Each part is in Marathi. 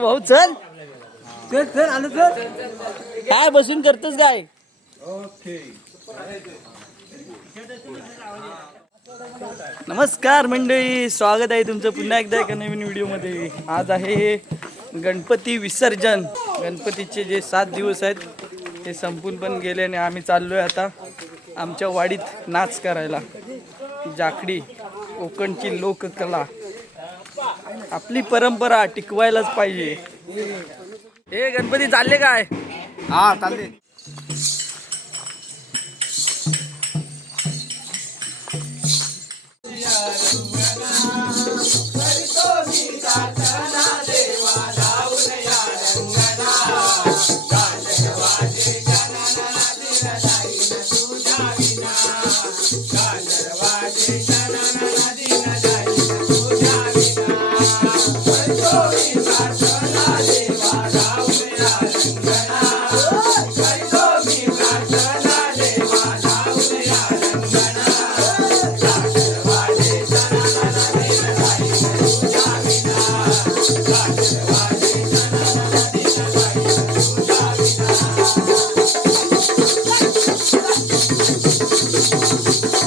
भाऊ चल. चल चल आलो चल. काय बसून करतोस काय नमस्कार मंडळी स्वागत आहे तुमचं पुन्हा एकदा एका नवीन व्हिडिओमध्ये. आज आहे गणपती विसर्जन. गणपतीचे जे सात दिवस आहेत ते संपून पण गेले आणि आम्ही चाललोय आता आमच्या वाडीत नाच करायला. जाकडी कोकणची लोककला. आपली परंपरा टिकवायलाच पाहिजे. हे गणपती चालले काय? हा चालले.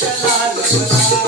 Krishna, Krishna.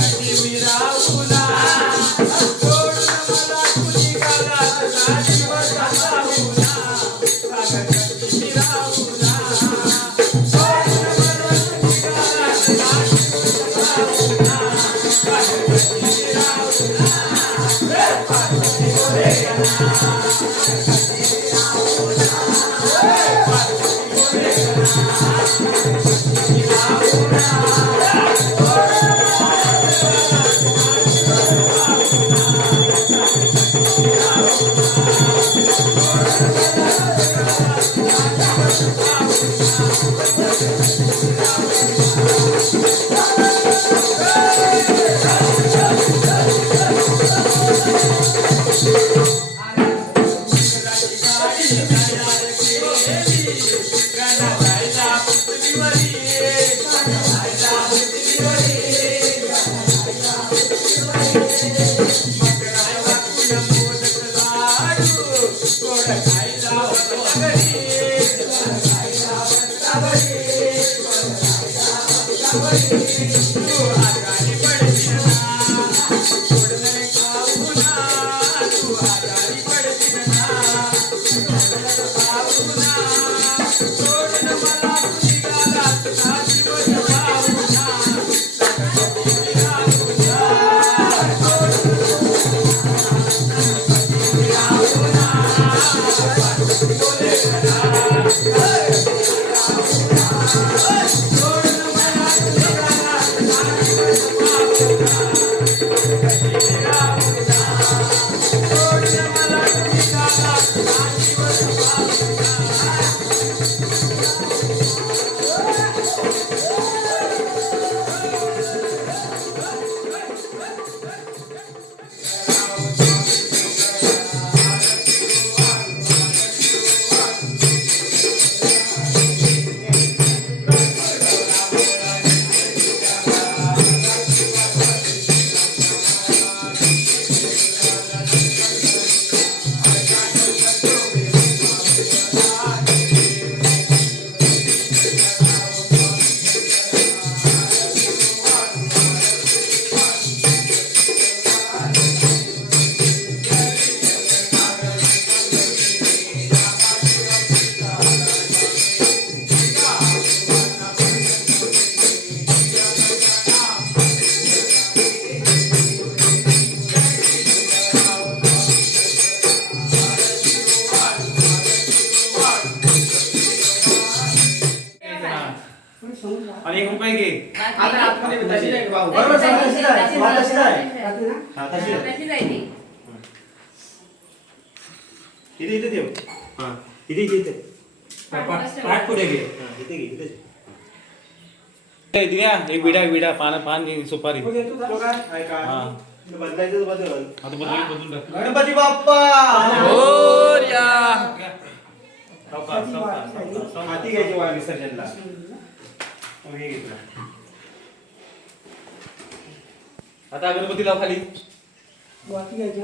Yes. Jesus. घे आता आतमध्ये तशी नाही भाऊ? बरोबर आहे. तशीच आहे. हा, तशी आहे. इथे इथे ठेव. हा इथे इथे इथे. पाठ पुढे घे. हा, इथे घे इथे ए, दिन्या, एक विडा विडा पान पान घे, सुपारी काय? हा. बदलायचं तर बदल. आता बदलून बदलून टाक. गणपती बाप्पा! मोरया. हाती घ्यायची वा विसर्जनला. मग हे घेतलं. आता अगरबत्ती लाव खाली.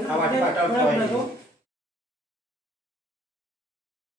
हा वाटी पाटावर ठेवायची.